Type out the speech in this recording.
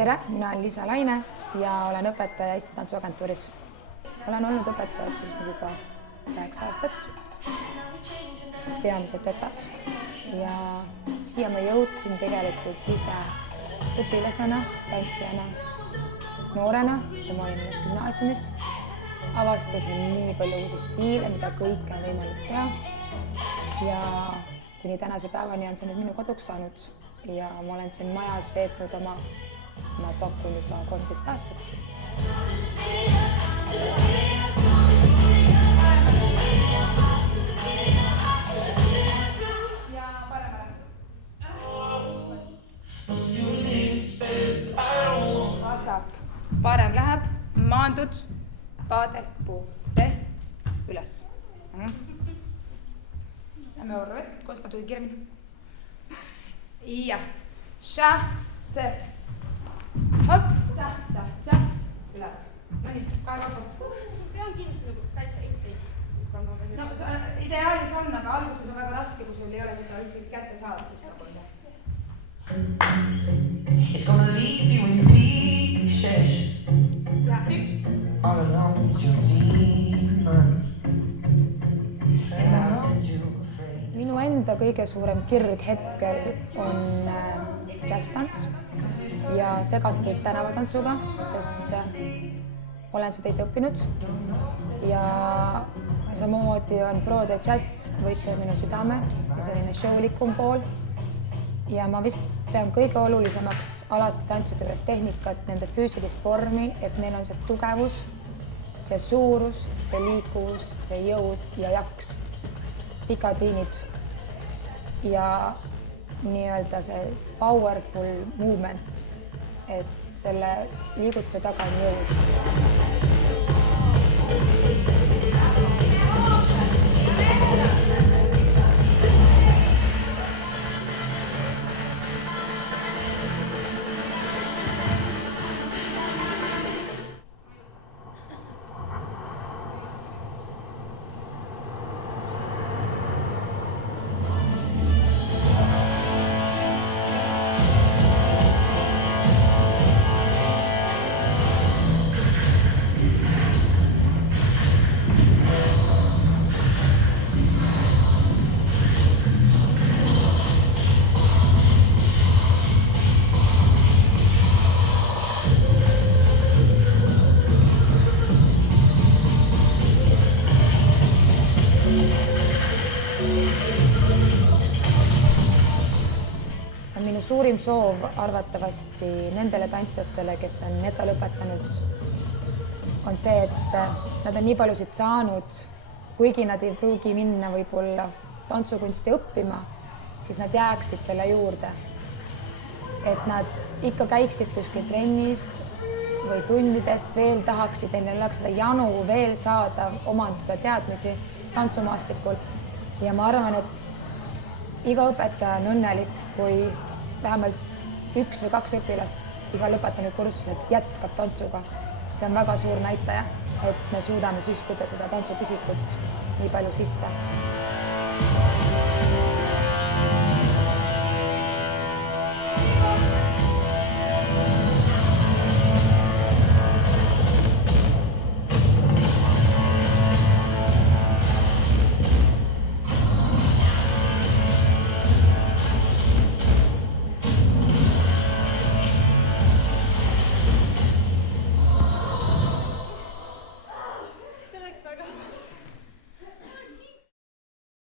Tere, mina olen Liisa Laine ja olen õpetaja Eesti Tantsuagentuuris. Olen olnud õpetajas juba 9 aastat, peamiselt ETAs. Ja siia ma jõudsin tegelikult ise õpilasena, tantsijana, noorena, kui ma olin gümnaasiumis. Avastasin nii palju uusi stiile, mida kõike on võimalik teha. Ja kuni tänase päevani on see nüüd minu koduks saanud ja ma olen siin majas veetnud ma pakun juba 13 aastat. Ja vasak, parem läheb, maandud, paade, puu, üles. Lähme orru hetk, koos natuke kiiremini. Ja, ša, se. Hop, tsa, üle. No nii, kahe vabalt. Pean kindlasti nagu täitsa ette. No ideaalis on, aga alguses on väga raske, kui sul ei ole seda üldse kätte saada. It's gonna leave you in pieces. Ja, üks. All alone with your demons. Minu enda kõige suurem kirg hetkel on džässtants ja segatud tänavatantsuga, sest olen seda ise õppinud ja samamoodi on Broadway džäss võitlev minu südame ja selline showlikum pool. Ja ma vist pean kõige olulisemaks alati tantsijate juures tehnikat, nende füüsilist vormi, et neil on see tugevus, see suurus, see liikuvus, see jõud ja jaks, pikad liinid ja nii-öelda see powerful movements, et selle liigutuse taga on jõud. Minu suurim soov arvatavasti nendele tantsijatele, kes on ETA lõpetanud, on see, et nad on nii paljusid saanud, kuigi nad ei pruugi minna võib-olla tantsukunsti õppima, siis nad jääksid selle juurde. Et nad ikka käiksid kuskil trennis või tundides, veel tahaksid, neil oleks seda janu veel saada, omandada teadmisi tantsumaastikul. Ja ma arvan, et iga õpetaja on õnnelik, kui vähemalt 1 või 2 õpilast iga lõpetanud kursuselt jätkab tantsuga. See on väga suur näitaja, et me suudame süstida seda tantsupisikut nii palju sisse.